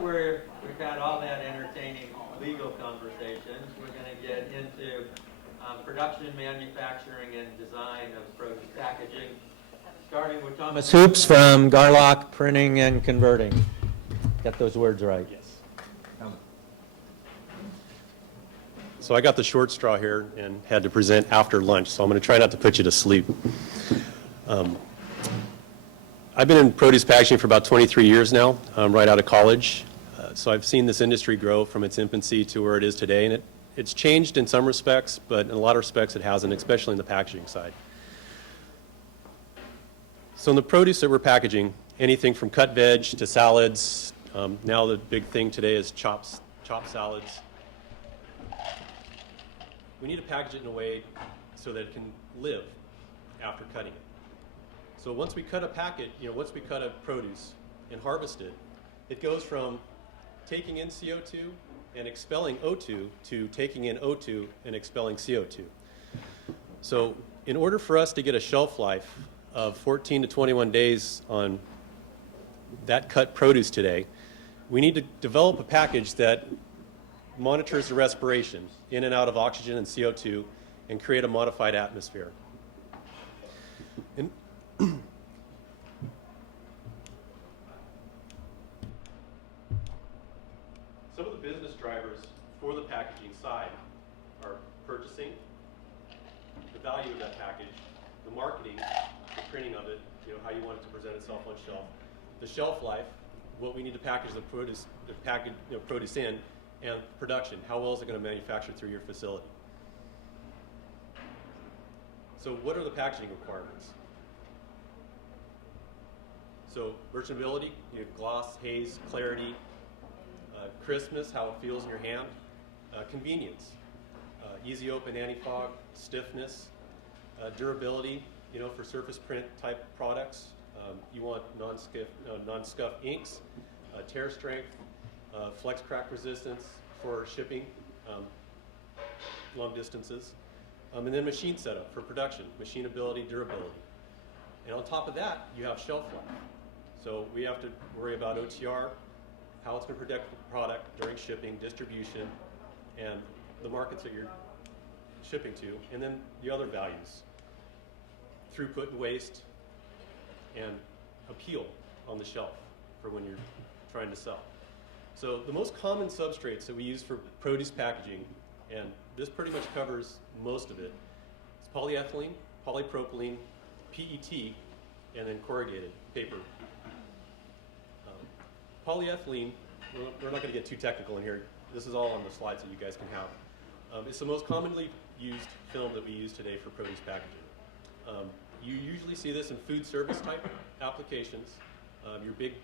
that we've had all that entertaining legal conversations, we're going to get into production, manufacturing, and design of produce packaging, starting with Thomas Hoops from Garlock Printing and Converting. Get those words right. Yes. So I got the short straw here and had to present after lunch, so I'm going to try not to put you to sleep. I've been in produce packaging for about 23 years now, right out of college. So I've seen this industry grow from its infancy to where it is today, and it's changed in some respects, but in a lot of respects it hasn't, especially in the packaging side. So in the produce that we're packaging, anything from cut veg to salads, now the big thing today is chopped salads. We need to package it in a way so that it can live after cutting it. So once we cut a packet, once we cut a produce and harvest it, it goes from taking in CO2 and expelling O2 to taking in O2 and expelling CO2. So in order for us to get a shelf life of 14 to 21 days on that cut produce today, we need to develop a package that monitors the respiration in and out of oxygen and CO2 and create a modified atmosphere. And some of the business drivers for the packaging side are purchasing, the value of that package, the marketing, the printing of it, how you want it to present itself on shelf, the shelf life, what we need to package the produce, produce in, and production. How well is it going to manufacture through your facility? So what are the packaging requirements? So merchantability, gloss, haze, clarity, crispness, how it feels in your hand, convenience, easy open anti-fog, stiffness, durability, for surface print type products. You want non-scuff inks, tear strength, flex crack resistance for shipping long distances, and then machine setup for production, machinability, durability. And on top of that, you have shelf life. So we have to worry about OTR, how it's going to protect the product during shipping, distribution, and the markets that you're shipping to, and then the other values, throughput and waste, and appeal on the shelf for when you're trying to sell. So the most common substrates that we use for produce packaging, and this pretty much covers most of it, is polyethylene, polypropylene, PET, and then corrugated paper. Polyethylene, we're not going to get too technical in here. This is all on the slides that you guys can have. It's the most commonly used film that we use today for produce packaging. You usually see this in food service type applications, your big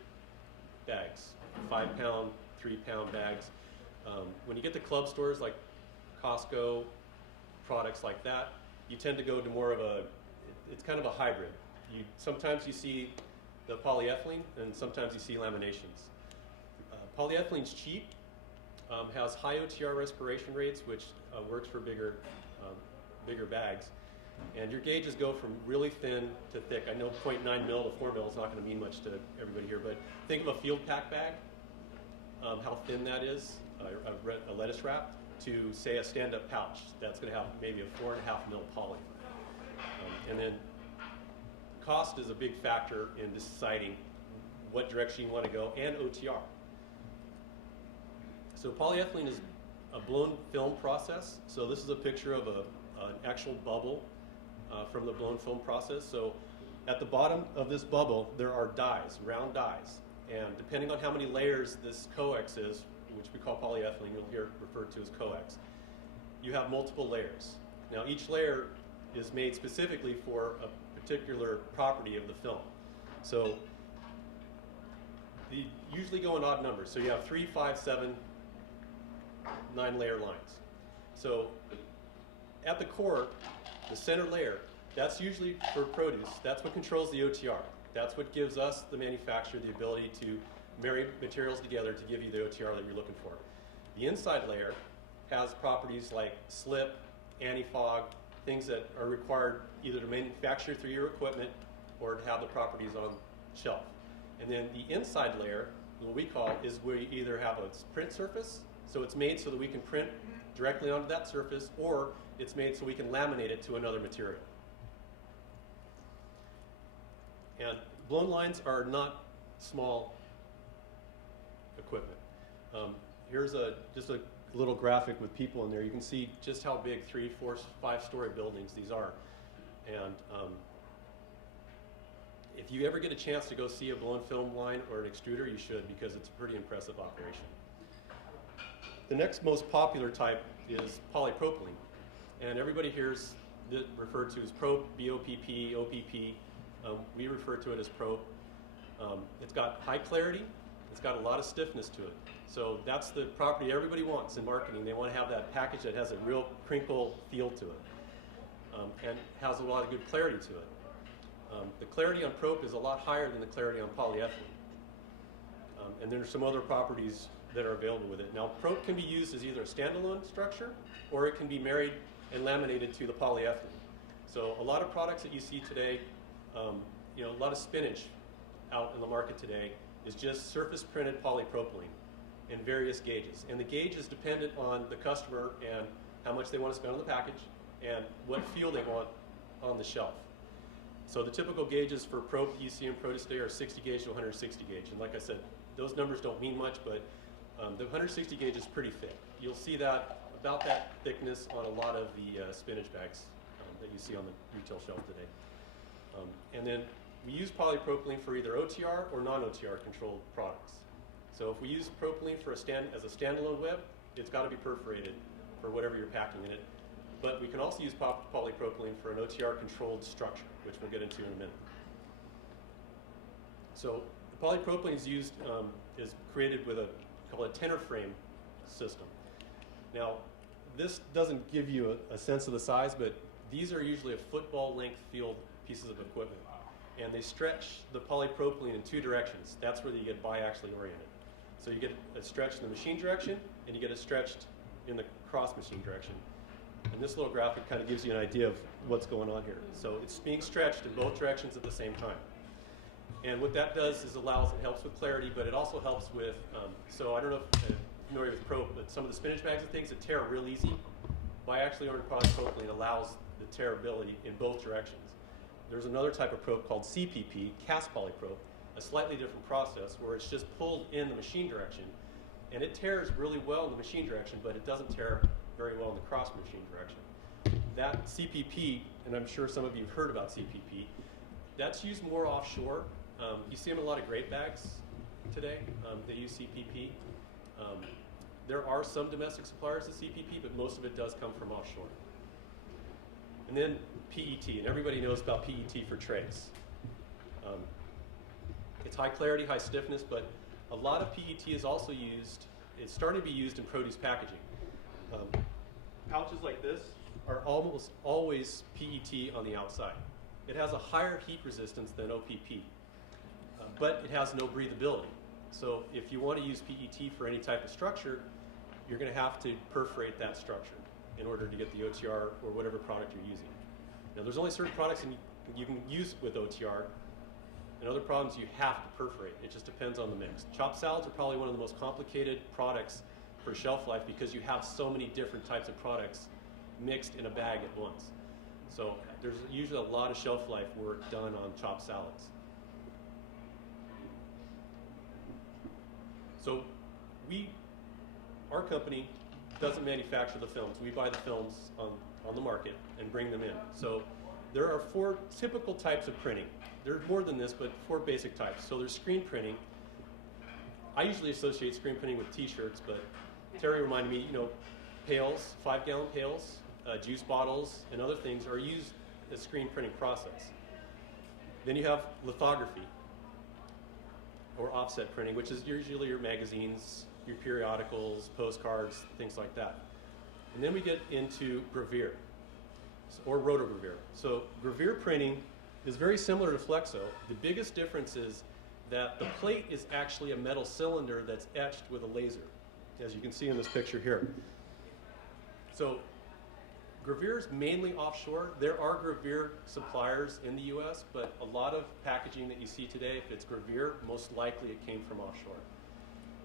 bags, 5-pound, 3-pound bags. When you get to club stores like Costco, products like that, you tend to go to more of it's kind of a hybrid. Sometimes you see the polyethylene, and sometimes you see laminations. Polyethylene's cheap, has high OTR respiration rates, which works for bigger bags. And your gauges go from really thin to thick. I know 0.9 mil to 4 mil is not going to mean much to everybody here, but think of a field pack bag, how thin that is, a lettuce wrap, to say a stand-up pouch. That's going to have maybe a 4.5 mil poly. And then cost is a big factor in deciding what direction you want to go, and OTR. So polyethylene is a blown film process. So this is a picture of an actual bubble from the blown film process. So at the bottom of this bubble, there are dies, round dies. And depending on how many layers this coax is, which we call polyethylene, you'll hear referred to as coax, you have multiple layers. Now each layer is made specifically for a particular property of the film. So they usually go in odd numbers. So you have 3, 5, 7, 9 layer lines. So at the core, the center layer, that's usually for produce. That's what controls the OTR. That's what gives us, the manufacturer, the ability to marry materials together to give you the OTR that you're looking for. The inside layer has properties like slip, anti-fog, things that are required either to manufacture through your equipment or to have the properties on shelf. And then the inside layer what we call, is where you either have a print surface, so it's made so that we can print directly onto that surface, or it's made so we can laminate it to another material. And blown lines are not small equipment. Here's just a little graphic with people in there. You can see just how big 3, 4, 5-story buildings these are. And if you ever get a chance to go see a blown film line or an extruder, you should, because it's a pretty impressive operation. The next most popular type is polypropylene. And everybody here is referred to as PROP, BOPP, OPP. We refer to it as PROP. It's got high clarity. It's got a lot of stiffness to it. So that's the property everybody wants in marketing. They want to have that package that has a real crinkle feel to it, and has a lot of good clarity to it. The clarity on PROP is a lot higher than the clarity on polyethylene. And there are some other properties that are available with it. Now, PROP can be used as either a standalone structure, or it can be married and laminated to the polyethylene. So a lot of products that you see today, a lot of spinach out in the market today is just surface printed polypropylene in various gauges. And the gauge is dependent on the customer and how much they want to spend on the package and what feel they want on the shelf. So the typical gauges for PROP you see in produce today are 60 gauge to 160 gauge. And like I said, those numbers don't mean much, but the 160 gauge is pretty thick. You'll see that about that thickness on a lot of the spinach bags that you see on the retail shelf today. And then we use polypropylene for either OTR or non-OTR controlled products. So if we use propylene as a standalone web, it's got to be perforated for whatever you're packing in it. But we can also use polypropylene for an OTR controlled structure, which we'll get into in a minute. So the polypropylene is created with called a tenor frame system. Now, this doesn't give you a sense of the size, but these are usually a football length field pieces of equipment. And they stretch the polypropylene in 2 directions. That's where you get biaxially oriented. So you get a stretch in the machine direction, and you get it stretched in the cross machine direction. And this little graphic kind of gives you an idea of what's going on here. So it's being stretched in both directions at the same time. And what that does is it helps with clarity, but it also helps with, so I don't know if you're familiar with PROP, but some of the spinach bags and things that tear real easy, biaxially oriented polypropylene allows the tearability in both directions. There's another type of PROP called CPP, cast polyprop, a slightly different process where it's just pulled in the machine direction, and it tears really well in the machine direction, but it doesn't tear very well in the cross machine direction. That CPP, and I'm sure some of you have heard about CPP, that's used more offshore. You see them in a lot of grape bags today. They use CPP. There are some domestic suppliers of CPP, but most of it does come from offshore. And then PET, and everybody knows about PET for trays. It's high clarity, high stiffness, but a lot of PET is also used, it's starting to be used in produce packaging. Pouches like this are almost always PET on the outside. It has a higher heat resistance than OPP, but it has no breathability. So if you want to use PET for any type of structure, you're going to have to perforate that structure in order to get the OTR or whatever product you're using. Now, there's only certain products you can use with OTR, and other problems you have to perforate. It just depends on the mix. Chopped salads are probably one of the most complicated products for shelf life because you have so many different types of products mixed in a bag at once. So there's usually a lot of shelf life work done on chopped salads. So our company doesn't manufacture the films. We buy the films on the market and bring them in. So there are 4 typical types of printing. There's more than this, but 4 basic types. So there's screen printing. I usually associate screen printing with t-shirts, but Terry reminded me, pails, 5-gallon pails, juice bottles, and other things are used as screen printing process. Then you have lithography, or offset printing, which is usually your magazines, your periodicals, postcards, things like that. And then we get into gravure, or rotogravure. So gravure printing is very similar to flexo. The biggest difference is that the plate is actually a metal cylinder that's etched with a laser, as you can see in this picture here. So gravure is mainly offshore. There are gravure suppliers in the US, but a lot of packaging that you see today, if it's gravure, most likely it came from offshore.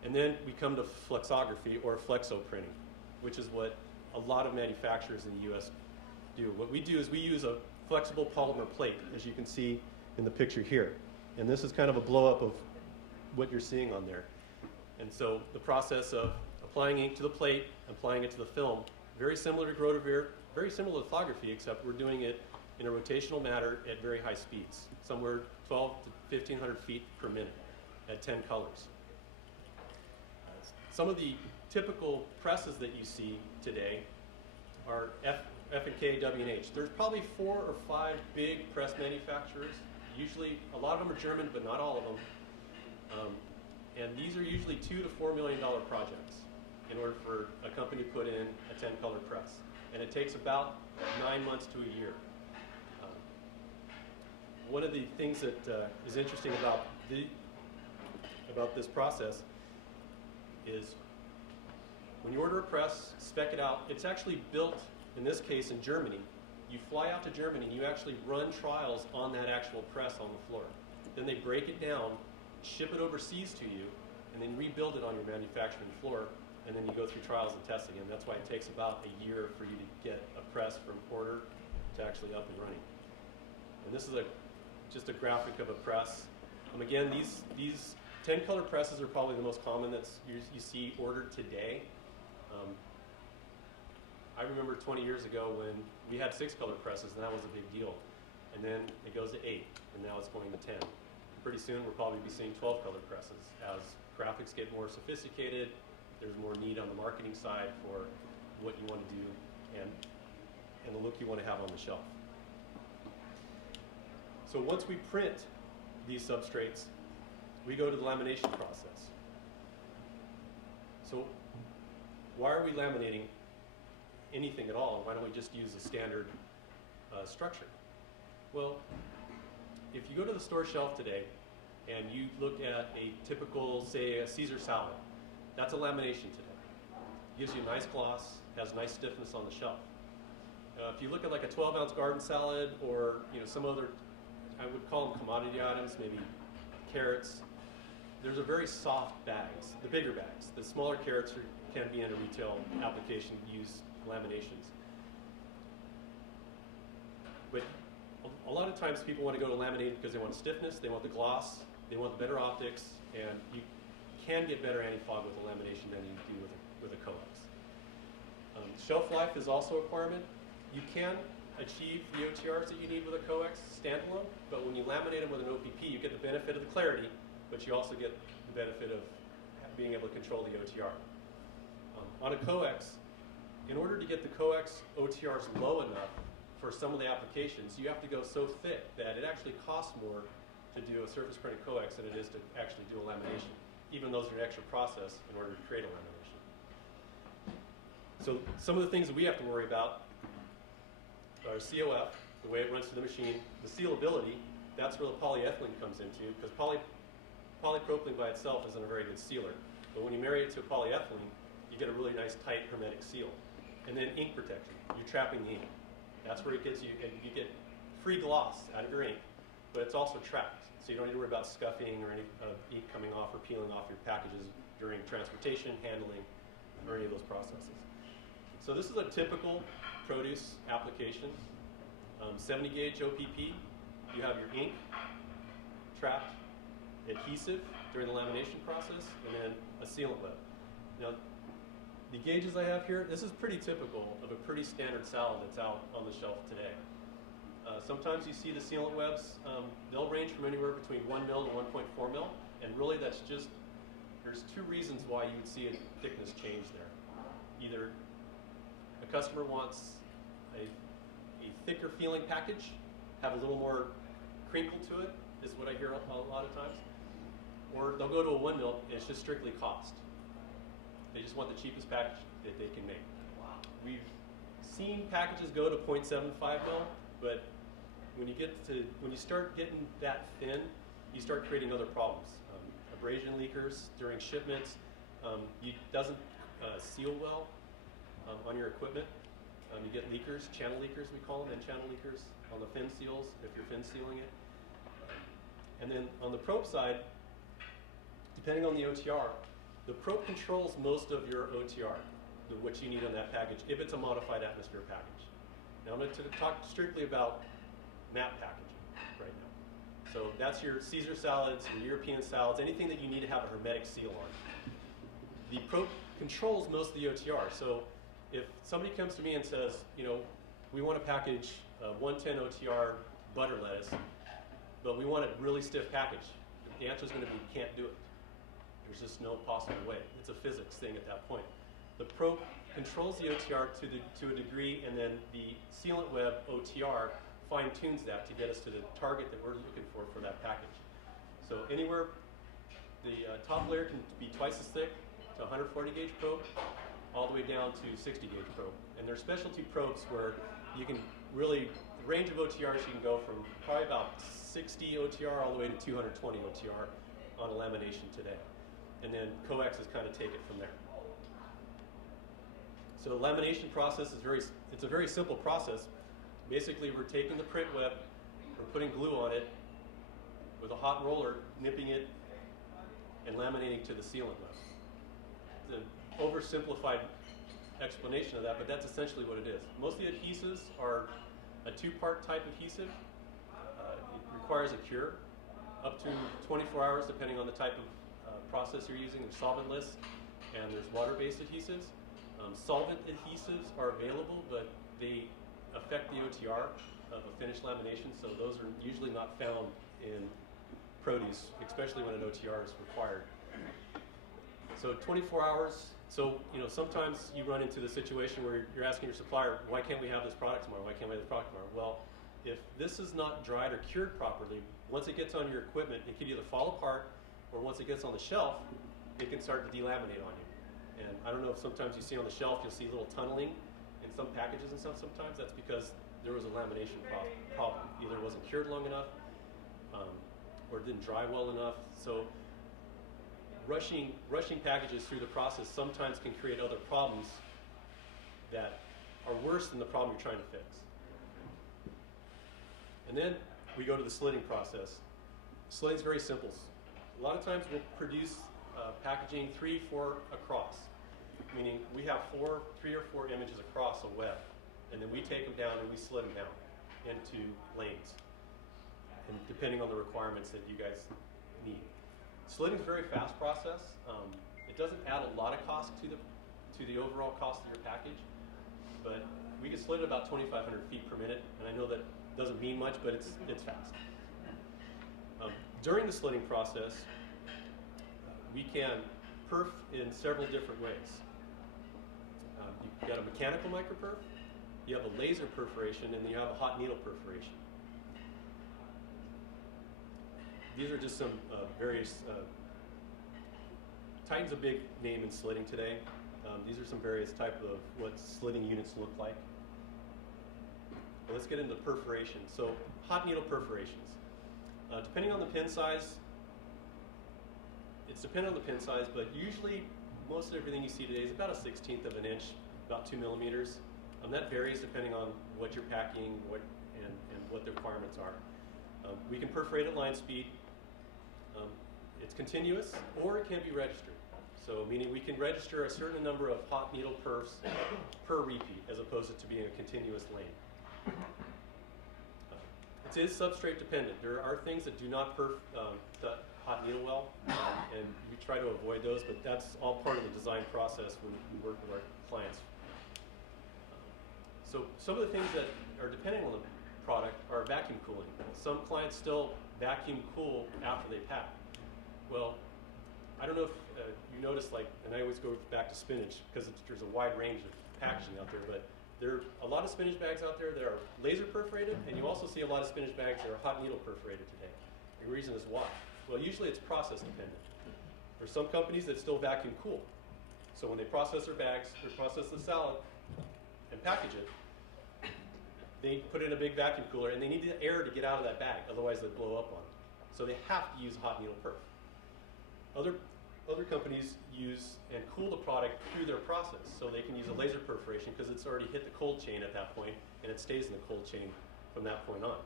And then we come to flexography or flexo printing, which is what a lot of manufacturers in the US do. What we do is we use a flexible polymer plate, as you can see in the picture here. And this is kind of a blow-up of what you're seeing on there. And so the process of applying ink to the plate, applying it to the film, very similar to Grotavir, very similar to lithography, except we're doing it in a rotational manner at very high speeds, somewhere 12 to 1,500 feet per minute at 10 colors. Some of the typical presses that you see today are F&K, W&H. There's probably 4 or 5 big press manufacturers. Usually, a lot of them are German, but not all of them. And these are usually $2 to $4 million projects in order for a company to put in a 10-color press. And it takes about 9 months to a year. One of the things that is interesting about this process is when you order a press, spec it out, it's actually built, in this case, in Germany. You fly out to Germany and you actually run trials on that actual press on the floor. Then they break it down, ship it overseas to you, and then rebuild it on your manufacturing floor, and then you go through trials and testing. And that's why it takes about a year for you to get a press from order to actually up and running. And this is just a graphic of a press. Again, these 10-color presses are probably the most common that you see ordered today. I remember 20 years ago when we had 6-color presses, and that was a big deal. And then it goes to 8, and now it's going to 10. Pretty soon we'll probably be seeing 12-color presses. As graphics get more sophisticated, there's more need on the marketing side for what you want to do and the look you want to have on the shelf. So once we print these substrates, we go to the lamination process. So why are we laminating anything at all? Why don't we just use a standard structure? Well, if you go to the store shelf today and you look at a typical, say, a Caesar salad, that's a lamination today. Gives you a nice gloss, has nice stiffness on the shelf. If you look at like a 12-ounce garden salad or some other, I would call them commodity items, maybe carrots, there's a very soft bags, the bigger bags. The smaller carrots can be in a retail application, use laminations. But a lot of times people want to go to laminate because they want stiffness, they want the gloss, they want the better optics, and you can get better anti-fog with a lamination than you do with a coax. Shelf life is also a requirement. You can achieve the OTRs that you need with a coax standalone, but when you laminate them with an OPP, you get the benefit of the clarity, but you also get the benefit of being able to control the OTR. On a coax, in order to get the coax OTRs low enough for some of the applications, you have to go so thick that it actually costs more to do a surface printed coax than it is to actually do a lamination, even though those are an extra process in order to create a lamination. So some of the things that we have to worry about are COF, the way it runs through the machine, the sealability, that's where the polyethylene comes into, because polypropylene by itself isn't a very good sealer. But when you marry it to polyethylene, you get a really nice tight hermetic seal. And then ink protection, you're trapping the ink. That's where it gets you, and you get free gloss out of your ink, but it's also trapped. So you don't need to worry about scuffing or any ink coming off or peeling off your packages during transportation, handling, or any of those processes. So this is a typical produce application. 70 gauge OPP, you have your ink trapped, adhesive during the lamination process, and then a sealant web. Now, the gauges I have here, this is pretty typical of a pretty standard salad that's out on the shelf today. Sometimes you see the sealant webs, they'll range from anywhere between 1 mil to 1.4 mil, and really that's just, there's 2 reasons why you would see a thickness change there. Either a customer wants a thicker feeling package, have a little more crinkle to it, is what I hear a lot of times. Or they'll go to a 1 mil, and it's just strictly cost. They just want the cheapest package that they can make. Wow. We've seen packages go to 0.75 mil, but when you start getting that thin, you start creating other problems. Abrasion leakers during shipments, it doesn't seal well on your equipment. You get leakers, channel leakers we call them, and channel leakers on the fin seals if you're fin sealing it. And then on the probe side, depending on the OTR, The probe controls most of your OTR, what you need on that package, if it's a modified atmosphere package. Now I'm going to talk strictly about MAP packaging right now. So that's your Caesar salads, your European salads, anything that you need to have a hermetic seal on. The probe controls most of the OTR. So if somebody comes to me and says, you know, we want to package 110 OTR butter lettuce, but we want a really stiff package, the answer is going to be, you can't do it. There's just no possible way. It's a physics thing at that point. The probe controls the OTR to a degree, and then the sealant web OTR fine-tunes that to get us to the target that we're looking for that package. So anywhere, the top layer can be twice as thick to 140 gauge probe, all the way down to 60 gauge probe. And there's specialty probes where you can really, the range of OTRs you can go from probably about 60 OTR all the way to 220 OTR on a lamination today. And then coaxes kind of take it from there. So the lamination process is it's a very simple process. Basically, we're taking the print web, we're putting glue on it with a hot roller, nipping it, and laminating to the sealant web. It's an oversimplified explanation of that, but that's essentially what it is. Most of the adhesives are a two-part type adhesive. It requires a cure, up to 24 hours depending on the type of process you're using. There's solventless and there's water-based adhesives. Solvent adhesives are available, but they affect the OTR of a finished lamination, so those are usually not found in produce, especially when an OTR is required. So 24 hours, so you know, sometimes you run into the situation where you're asking your supplier, why can't we have this product tomorrow? Why can't we have this product tomorrow? Well, if this is not dried or cured properly, once it gets on your equipment, it can either fall apart, or once it gets on the shelf, it can start to delaminate on you. And I don't know if sometimes you see on the shelf, you'll see a little tunneling in some packages and stuff sometimes. That's because there was a lamination problem. Either it wasn't cured long enough, or it didn't dry well enough. So rushing packages through the process sometimes can create other problems that are worse than the problem you're trying to fix. And then we go to the slitting process. Slitting is very simple. A lot of times we'll produce packaging 3-4 across, meaning we have 3 or 4 images across a web, and then we take them down and we slit them down into lanes, and depending on the requirements that you guys need. Slitting is a very fast process. It doesn't add a lot of cost to the overall cost of your package, but we can slit at about 2,500 feet per minute, and I know that doesn't mean much, but it's fast. During the slitting process, we can perf in several different ways. You've got a mechanical microperf, you have a laser perforation, and you have a hot needle perforation. These are just some various, Titan's a big name in slitting today. These are some various type of what slitting units look like. Well, let's get into perforation. So hot needle perforations. Depending on the pin size, it's dependent on the pin size, but usually most of everything you see today is about a 1/16 of an inch, about 2 millimeters. That varies depending on what you're packing, and what the requirements are. We can perforate at line speed. It's continuous, or it can be registered. So meaning we can register a certain number of hot needle perfs per repeat, as opposed to being a continuous lane. It is substrate dependent. There are things that do not perf the hot needle well, and we try to avoid those, but that's all part of the design process when we work with our clients. So some of the things that are depending on the product are vacuum cooling. Some clients still vacuum cool after they pack. Well, I don't know if you notice, like, and I always go back to spinach because there's a wide range of packaging out there, but there are a lot of spinach bags out there that are laser perforated, and you also see a lot of spinach bags that are hot needle perforated today. The reason is why? Well, usually it's process dependent. There's some companies that still vacuum cool. So when they process their bags, they process the salad and package it, they put it in a big vacuum cooler, and they need the air to get out of that bag, otherwise they blow up on it. So they have to use hot needle perf. Other companies use and cool the product through their process, so they can use a laser perforation because it's already hit the cold chain at that point, and it stays in the cold chain from that point on.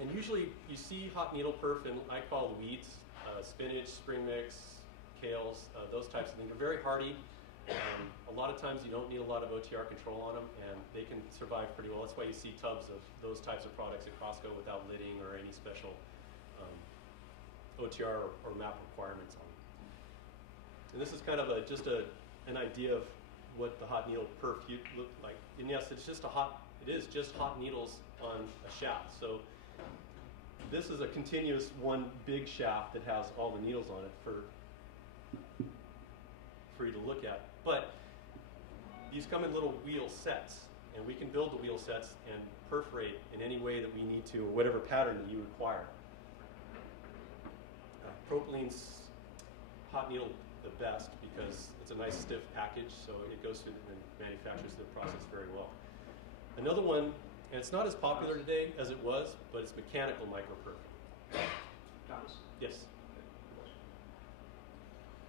And usually you see hot needle perf, and I call weeds. spinach, spring mix, kales, those types of things. They're very hardy. A lot of times you don't need a lot of OTR control on them, and they can survive pretty well. That's why you see tubs of those types of products at Costco without lidding or any special OTR or MAP requirements on them. And this is kind of an idea of what the hot needle perf look like. And yes, it is just hot needles on a shaft. So this is a continuous one big shaft that has all the needles on it for you to look at. But these come in little wheel sets, and we can build the wheel sets and perforate in any way that we need to, or whatever pattern that you require. Propylene's hot needle the best because it's a nice stiff package, so it goes through and manufactures the process very well. Another one, and it's not as popular today as it was, but it's mechanical microperf. Thomas? Yes.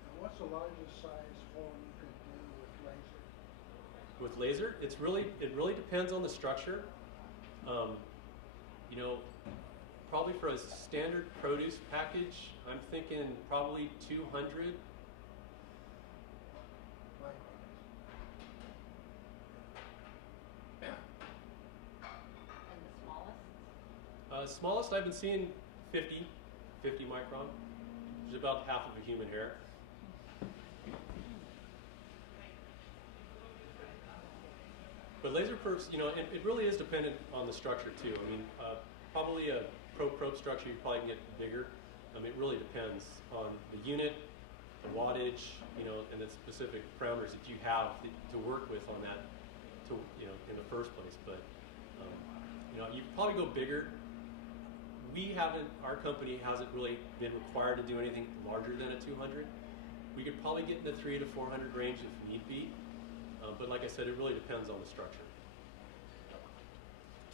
And what's the largest size form you could do with laser? With laser, it really depends on the structure. You know, probably for a standard produce package, I'm thinking probably 200. And the smallest? Smallest I've been seeing 50 micron, which is about half of a human hair. But laser perfs, you know, it really is dependent on the structure too. I mean, probably a probe structure, you probably can get bigger. It really depends on the unit, the wattage, you know, and the specific parameters that you have to work with on that, in the first place. But you know, you can probably go bigger. Our company hasn't really been required to do anything larger than a 200. We could probably get in the 300 to 400 range if need be. But like I said, it really depends on the structure.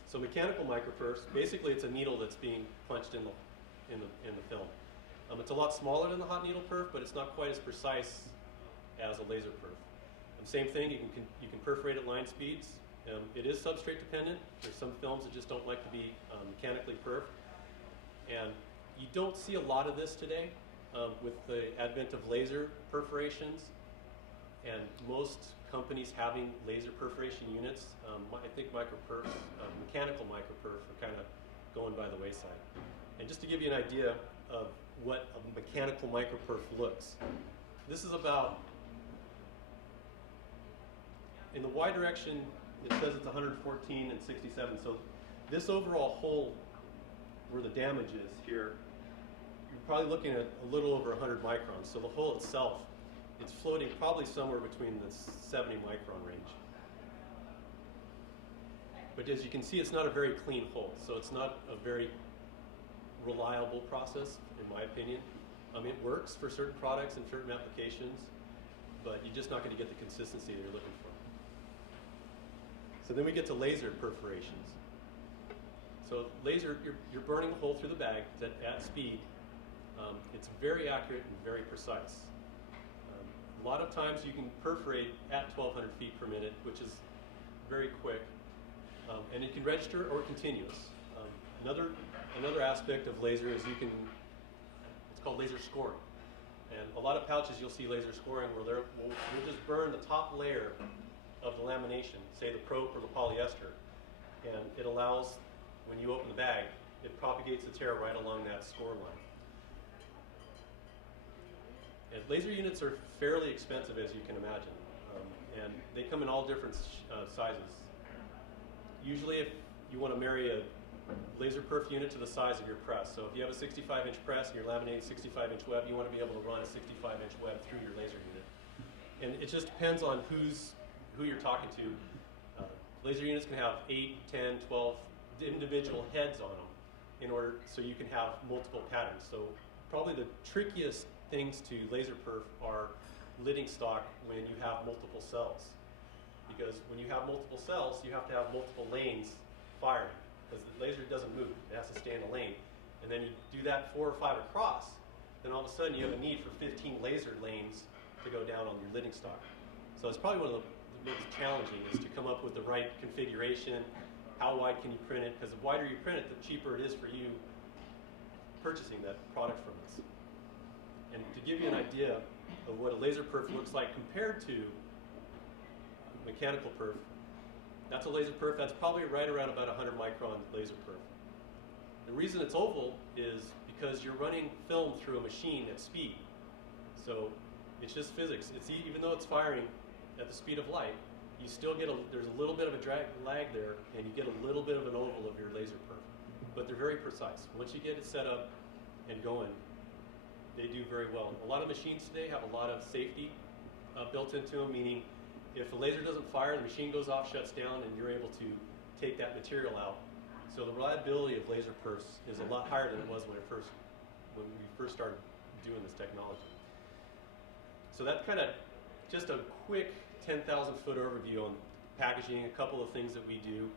So mechanical microperfs, basically it's a needle that's being punched in the film. It's a lot smaller than the hot needle perf, but it's not quite as precise as a laser perf. Same thing, you can perforate at line speeds. It is substrate dependent. There's some films that just don't like to be mechanically perfed. And you don't see a lot of this today with the advent of laser perforations and most companies having laser perforation units. I think mechanical microperf are kind of going by the wayside. And just to give you an idea of what a mechanical microperf looks, this is about, in the Y direction, it says it's 114 and 67. So this overall hole where the damage is here, you're probably looking at a little over 100 microns. So the hole itself, it's floating probably somewhere between the 70 micron range. But as you can see, it's not a very clean hole, so it's not a very reliable process, in my opinion. It works for certain products and certain applications, but you're just not going to get the consistency that you're looking for. So then we get to laser perforations. So laser, you're burning a hole through the bag at speed. It's very accurate and very precise. A lot of times you can perforate at 1,200 feet per minute, which is very quick, and it can register or continuous. Another aspect of laser is it's called laser scoring. And a lot of pouches you'll see laser scoring where we'll just burn the top layer of the lamination, say the prop or the polyester, and it allows, when you open the bag, it propagates the tear right along that score line. And laser units are fairly expensive, as you can imagine, and they come in all different sizes. Usually if you want to marry a laser perf unit to the size of your press, so if you have a 65-inch press and you're laminating 65-inch web, you want to be able to run a 65-inch web through your laser unit. And it just depends on who you're talking to. Laser units can have 8, 10, 12 individual heads on them so you can have multiple patterns. So probably the trickiest things to laser perf are lidding stock when you have multiple cells. Because when you have multiple cells, you have to have multiple lanes firing. Because the laser doesn't move, it has to stay in a lane. And then you do that 4 or 5 across, then all of a sudden you have a need for 15 laser lanes to go down on your lidding stock. So it's probably one of the most challenging is to come up with the right configuration. How wide can you print it? Because the wider you print it, the cheaper it is for you purchasing that product from us. And to give you an idea of what a laser perf looks like compared to mechanical perf, that's a laser perf. That's probably right around about 100 micron laser perf. The reason it's oval is because you're running film through a machine at speed. So it's just physics. Even though it's firing at the speed of light, you still get there's a little bit of a lag there, and you get a little bit of an oval of your laser perf. But they're very precise. Once you get it set up and going, they do very well. A lot of machines today have a lot of safety built into them, meaning if the laser doesn't fire, the machine goes off, shuts down, and you're able to take that material out. So the reliability of laser perfs is a lot higher than it was when we first started doing this technology. So that's kind of just a quick 10,000 foot overview on packaging, a couple of things that we do.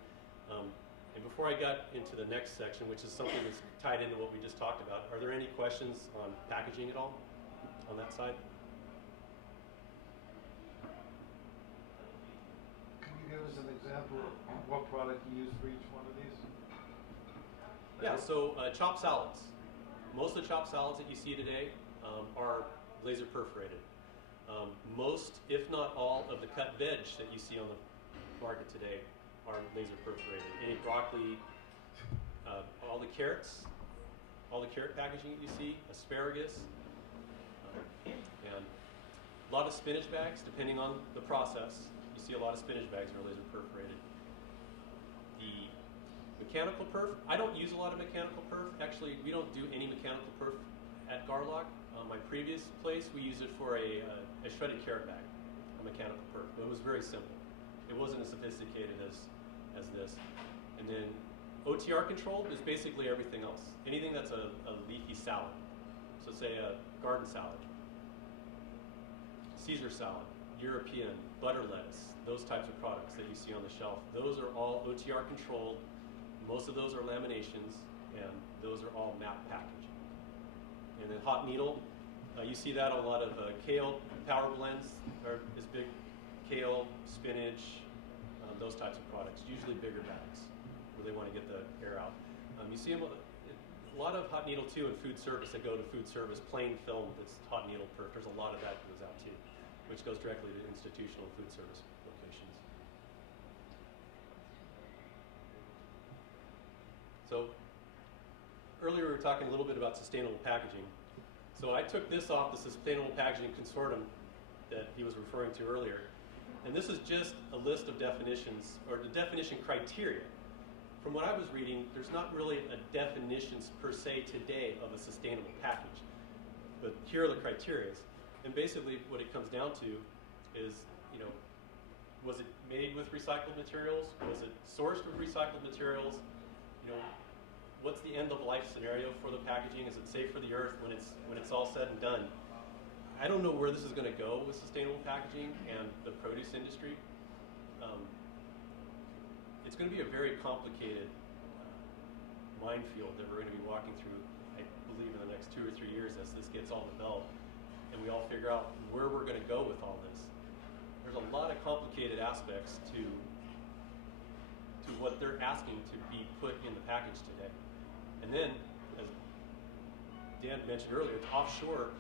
And before I got into the next section, which is something that's tied into what we just talked about, are there any questions on packaging at all on that side? Can you give us an example of what product you use for each one of these? Yeah, so chopped salads. Most of the chopped salads that you see today are laser perforated. Most, if not all, of the cut veg that you see on the market today are laser perforated. Any broccoli, all the carrot packaging that you see, asparagus, and a lot of spinach bags, depending on the process. You see a lot of spinach bags are laser perforated. The mechanical perf, I don't use a lot of mechanical perf. Actually, we don't do any mechanical perf at Garlock. My previous place, we used it for a shredded carrot bag, a mechanical perf. It was very simple. It wasn't as sophisticated as this. And then OTR controlled is basically everything else. Anything that's a leafy salad. So say a garden salad, Caesar salad, European, butter lettuce, those types of products that you see on the shelf. Those are all OTR controlled. Most of those are laminations, and those are all map packaging. And then hot needle, you see that on a lot of kale power blends is big. Kale, spinach, those types of products, usually bigger bags where they want to get the air out. You see them, a lot of hot needle too in food service that go to food service, plain film that's hot needle perf. There's a lot of that goes out too, which goes directly to institutional food service locations. So earlier we were talking a little bit about sustainable packaging. So I took this off the Sustainable Packaging Consortium that he was referring to earlier. And this is just a list of definitions, or the definition criteria. From what I was reading, there's not really a definitions per se today of a sustainable package. But here are the criteria. And basically what it comes down to is, was it made with recycled materials? Was it sourced with recycled materials? What's the end of life scenario for the packaging? Is it safe for the earth when it's all said and done? I don't know where this is going to go with sustainable packaging and the produce industry. It's going to be a very complicated minefield that we're going to be walking through, I believe, in the next 2 or 3 years as this gets all developed and we all figure out where we're going to go with all this. There's a lot of complicated aspects to what they're asking to be put in the package today. And then, as Dan mentioned earlier, it's offshore.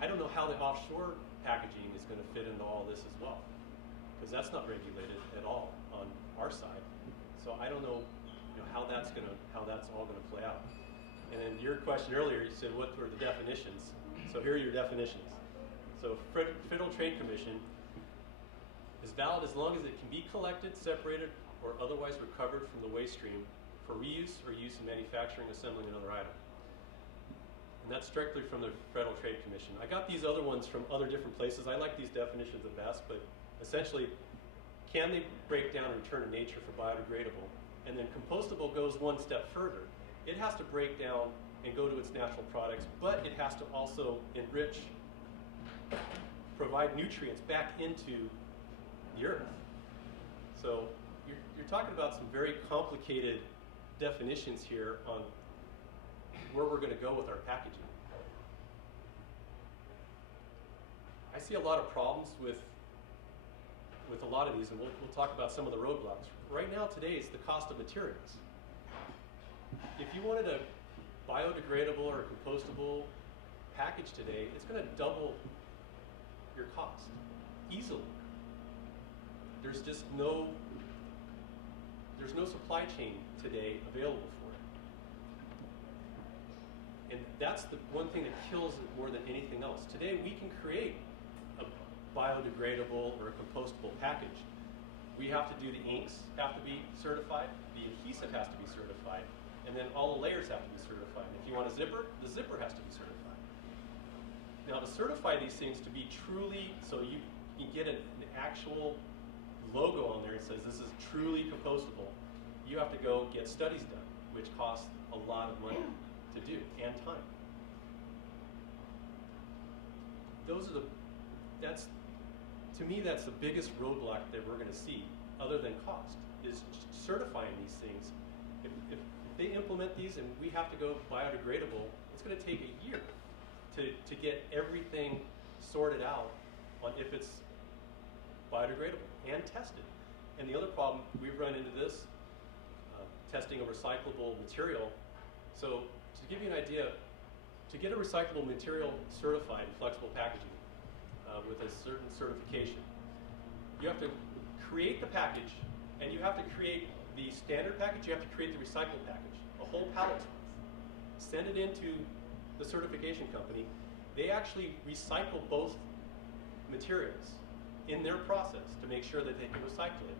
I don't know how the offshore packaging is going to fit into all this as well, because that's not regulated at all on our side. So I don't know, how that's all going to play out. And then your question earlier, you said what were the definitions? So here are your definitions. So Federal Trade Commission is valid as long as it can be collected, separated, or otherwise recovered from the waste stream for reuse or use in manufacturing, assembling another item. And that's strictly from the Federal Trade Commission. I got these other ones from other different places. I like these definitions the best, but essentially, can they break down and return to nature for biodegradable? And then compostable goes one step further. It has to break down and go to its natural products, but it has to also enrich, provide nutrients back into the earth. So you're talking about some very complicated definitions here on where we're going to go with our packaging. I see a lot of problems with a lot of these, and we'll talk about some of the roadblocks. Right now, today, it's the cost of materials. If you wanted a biodegradable or compostable package today, it's going to double your cost easily. There's just there's no supply chain today available for it. And that's the one thing that kills it more than anything else. Today we can create a biodegradable or a compostable package. We have to do the inks have to be certified, the adhesive has to be certified, and then all the layers have to be certified. If you want a zipper, the zipper has to be certified. Now to certify these things to be truly, so you can get an actual logo on there that says this is truly compostable, you have to go get studies done, which costs a lot of money to do and time. To me, that's the biggest roadblock that we're going to see, other than cost, is certifying these things. If they implement these and we have to go biodegradable, it's going to take a year to get everything sorted out on if it's biodegradable and tested. And the other problem, we've run into this, testing a recyclable material. So to give you an idea, to get a recyclable material certified in flexible packaging with a certain certification, you have to create the package, and you have to create the standard package, you have to create the recycled package, a whole pallet, send it into the certification company. They actually recycle both materials in their process to make sure that they can recycle it.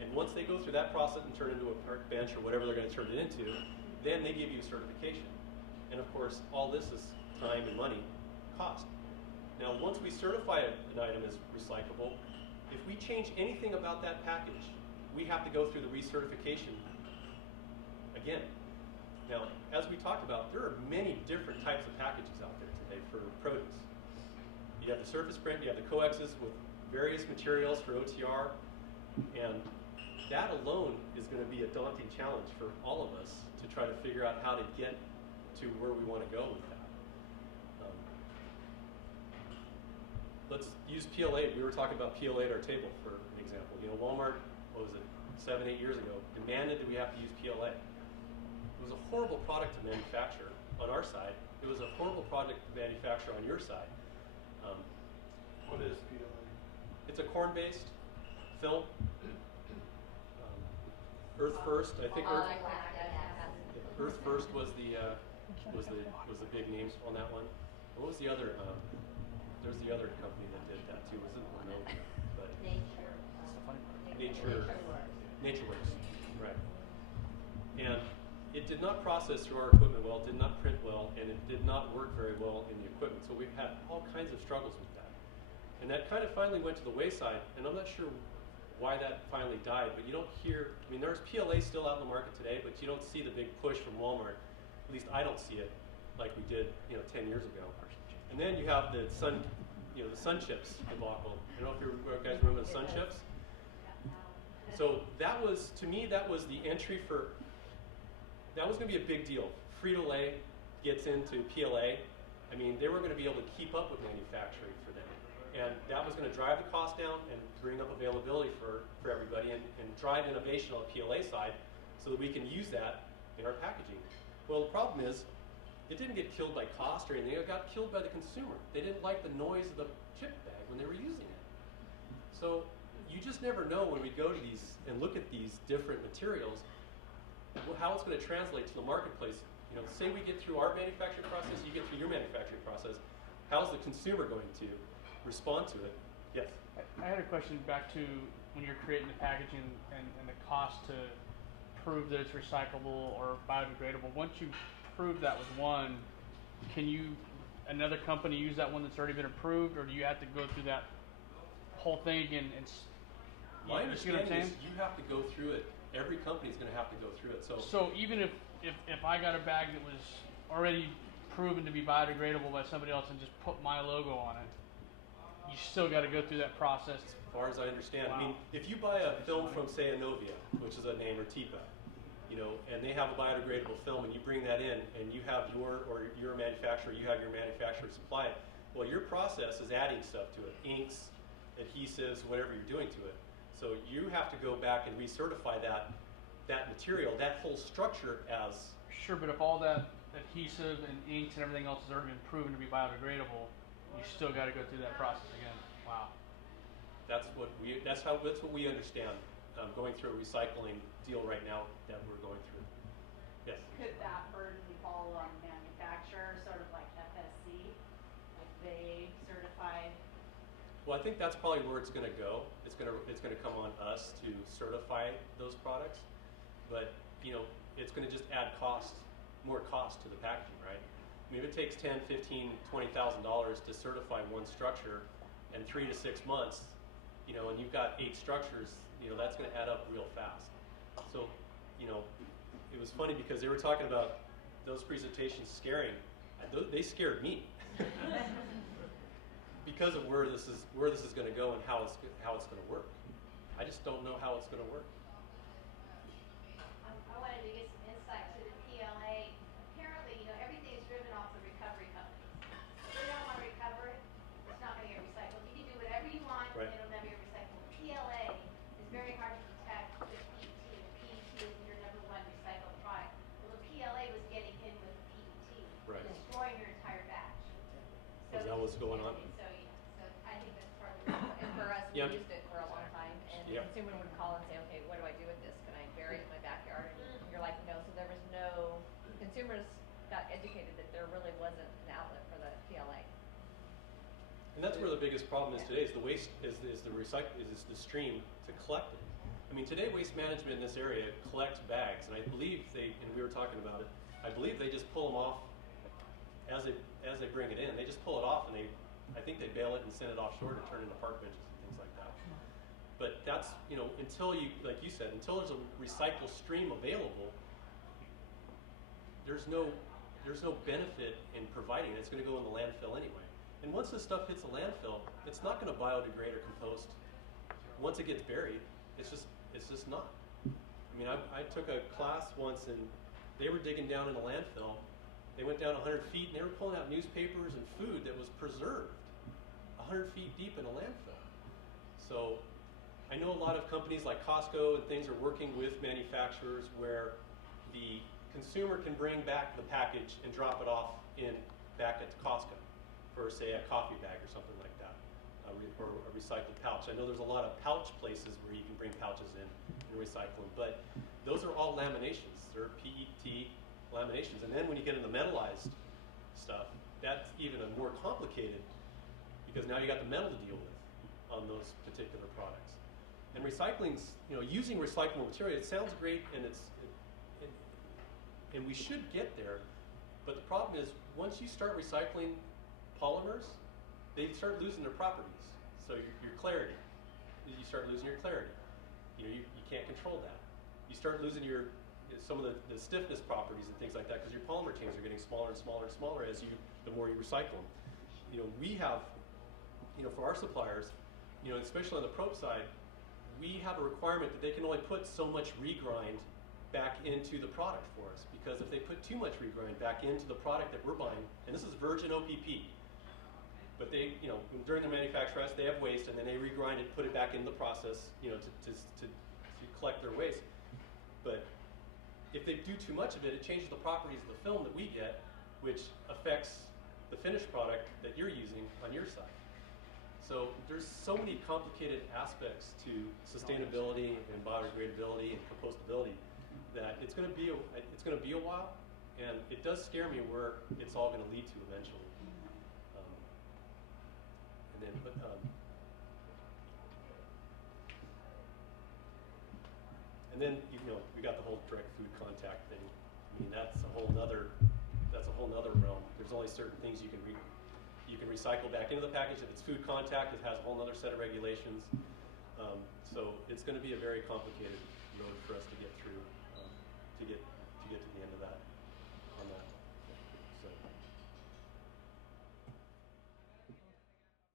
And once they go through that process and turn it into a park bench or whatever they're going to turn it into, then they give you a certification. And of course, all this is time and money, cost. Now, once we certify an item as recyclable, if we change anything about that package, we have to go through the recertification again. Now, as we talked about, there are many different types of packages out there today for produce. You have the surface print, you have the coexes with various materials for OTR, and that alone is going to be a daunting challenge for all of us to try to figure out how to get to where we want to go with that. Let's use PLA. We were talking about PLA at our table, for an example. You know, Walmart, what was it, 7, 8 years ago, demanded that we have to use PLA. It was a horrible product to manufacture on our side. It was a horrible product to manufacture on your side. What is PLA? It's a corn-based film. Earth First, I think. Earth First was the big names on that one. What was the other? There's the other company that did that too. Was it Lenovo? But NatureWorks, right? And it did not process through our equipment well, did not print well, and it did not work very well in the equipment. So we've had all kinds of struggles with that. And that kind of finally went to the wayside, and I'm not sure why that finally died, but you don't hear, I mean, there's PLA still out in the market today, but you don't see the big push from Walmart. At least I don't see it like we did, 10 years ago. And then you have the sun chips debacle. I don't know if you guys remember the sun chips. So that was, to me, that was the entry for, that was going to be a big deal. Frito-Lay gets into PLA. I mean, they were going to be able to keep up with manufacturing for them. And that was going to drive the cost down and bring up availability for everybody and drive innovation on the PLA side so that we can use that in our packaging. Well, the problem is, it didn't get killed by cost or anything. It got killed by the consumer. They didn't like the noise of the chip bag when they were using it. So you just never know when we go to these and look at these different materials, how it's going to translate to the marketplace. Say we get through our manufacturing process, you get through your manufacturing process. How's the consumer going to respond to it? Yes? I had a question back to when you're creating the packaging and the cost to prove that it's recyclable or biodegradable. Once you prove that with one, can another company use that one that's already been approved, or do you have to go through that whole thing again? My understanding is you have to go through it. Every company is going to have to go through it. So even if I got a bag that was already proven to be biodegradable by somebody else and just put my logo on it, you still got to go through that process. As far as I understand, Wow. I mean, if you buy a film from, say, Anovia, which is a name, or TIPA, and they have a biodegradable film, and you bring that in, and you have your manufacturer, you have your manufacturer supply it. Well, your process is adding stuff to it, inks, adhesives, whatever you're doing to it. So you have to go back and recertify that material, that whole structure as. Sure, but if all that adhesive and inks and everything else has already been proven to be biodegradable, you still got to go through that process again. Wow. That's what we understand going through a recycling deal right now that we're going through. Yes. Could that burden fall on manufacturer, sort of like FSC, like they certify? Well, I think that's probably where it's going to go. It's going to come on us to certify those products, but it's going to just add more cost to the packaging, right? I mean, if it takes $10,000, $15,000, $20,000 to certify one structure, and 3 to 6 months, and you've got 8 structures, that's going to add up real fast. So, it was funny because they were talking about those presentations scaring. They scared me because of where this is going to go and how it's going to work. I just don't know how it's going to work. I wanted to get some insight to the PLA. Apparently, everything is driven off the recovery companies. If you don't want to recover it, it's not going to get recycled. You can do whatever you want, Right. and it'll never get recycled. PLA is very hard to protect with PET. PET is your number one recycled product. Well, the PLA was getting in with the PET Right. and destroying your entire batch. Is that what's going on? So I think that's part of the reason. And for us, we Yeah. used it for a long time, and Yeah. the consumer would call and say, okay, what do I do with this? Can I bury it in my backyard? And you're like, no. So there was no, consumers got educated that there really wasn't an outlet for the PLA. And that's where the biggest problem is today. Is the waste is the stream to collect it. I mean, today Waste Management in this area collects bags, and I believe and we were talking about it. I believe they just pull them off as they bring it in. They just pull it off, and I think they bale it and send it offshore to turn into park benches and things like that. But that's until like you said, until there's a recycle stream available, there's no benefit in providing it. It's going to go in the landfill anyway. And once this stuff hits the landfill, it's not going to biodegrade or compost. Once it gets buried, it's just not. I mean, I took a class once, and they were digging down in a landfill. They went down 100 feet, and they were pulling out newspapers and food that was preserved 100 feet deep in a landfill. So I know a lot of companies like Costco and things are working with manufacturers where the consumer can bring back the package and drop it off back at Costco for, say, a coffee bag or something like that, or a recycled pouch. I know there's a lot of pouch places where you can bring pouches in and recycle them, but those are all laminations. They're PET laminations. And then when you get into metallized stuff, that's even a more complicated, because now you got the metal to deal with on those particular products. And recycling's, using recyclable material, it sounds great, and and we should get there, but the problem is once you start recycling polymers, they start losing their properties. So your clarity, you start losing your clarity. You can't control that. You start losing some of the stiffness properties and things like that, because your polymer chains are getting smaller and smaller and smaller the more you recycle them. We have, for our suppliers, especially on the probe side, we have a requirement that they can only put so much regrind back into the product for us, because if they put too much regrind back into the product that we're buying, and this is virgin OPP, but they, during the manufacture process, they have waste, and then they regrind it, put it back into the process, to collect their waste. But if they do too much of it, it changes the properties of the film that we get, which affects the finished product that you're using on your side. So there's so many complicated aspects to sustainability and biodegradability and compostability that it's going to be a while, and it does scare me where it's all going to lead to eventually. And then we got the whole direct food contact thing. I mean, that's a whole nother realm. There's only certain things you can recycle back into the package. If it's food contact, it has a whole other set of regulations. So it's going to be a very complicated road for us to get through.